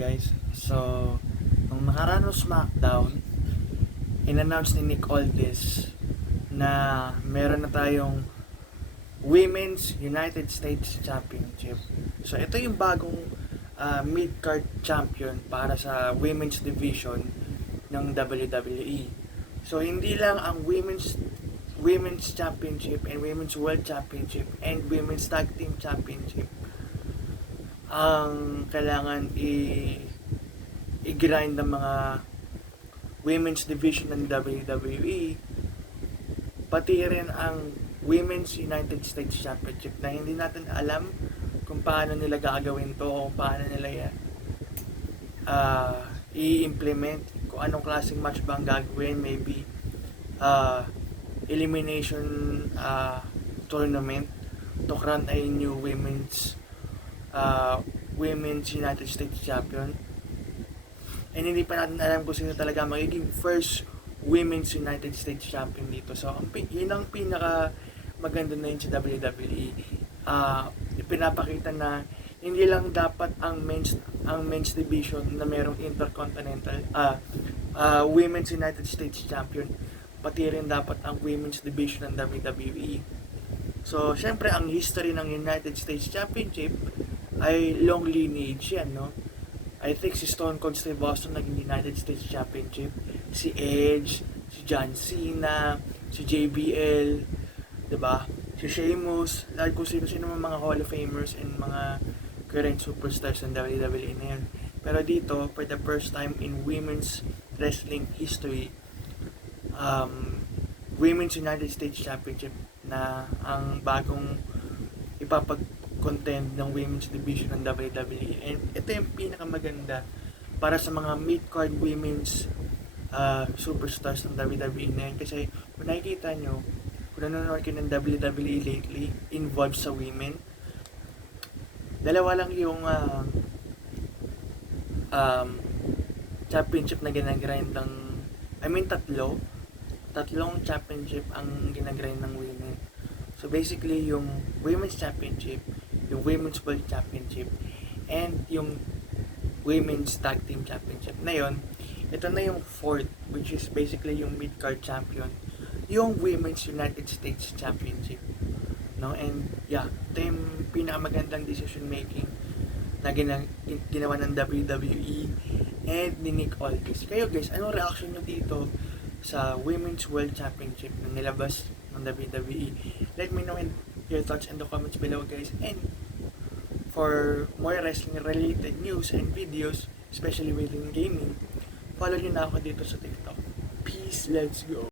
guys. So, nung nakaraan ng SmackDown, in-announce ni Nick Aldis na meron na tayong Women's United States Championship. So, ito yung bagong mid-card champion para sa women's division ng WWE. So, hindi lang ang Women's Championship and Women's World Championship and Women's Tag Team Championship ang kailangan i-grind ng mga women's division ng WWE, pati rin ang Women's United States Championship na hindi natin alam kung paano nila gagawin to o paano nila i-implement, kung anong klaseng match ba ang gagawin, maybe elimination tournament to crown a new Women's United States Champion. And hindi pa natin alam kung sino talaga magiging first Women's United States Champion dito. So, yun ang pinaka maganda na yun sa WWE. Ipinapakita na hindi lang dapat ang men's division na merong intercontinental Women's United States Champion, pati rin dapat ang women's division ng WWE. So, syempre ang history ng United States Championship ay long lineage yan, no? I think si Stone Cold Steve Austin naging United States Championship, si Edge, si John Cena, si JBL, diba? Si Sheamus, lahat kung sino-sino mga Hall of Famers and mga current superstars ng WWE na yun. Pero dito, for the first time in women's wrestling history, Women's United States Championship na ang bagong ipapag-contend ng women's division ng WWE. And ito yung pinakamaganda para sa mga mid-card women's superstars ng WWE na yun. Kasi kung nakikita nyo, kung nanonood kayo ng WWE lately, involved sa women, dalawa lang yung championship na ginagrind ng, tatlong championship ang ginagrind ng women. So basically, yung Women's Championship, yung Women's World Championship, and yung Women's Tag Team Championship na yun, ito na yung fourth, which is basically yung mid-card champion, yung Women's United States Championship. No? And yeah, ito yung pinakamagandang decision making na ginawa ng WWE and ni Nick Aldis. Kayo guys, anong reaction nyo dito sa Women's World Championship na nilabas ng WWE? Let me know in your thoughts in the comments below, guys. And for more wrestling related news and videos, especially within gaming, follow nyo na ako dito sa TikTok. Peace, let's go!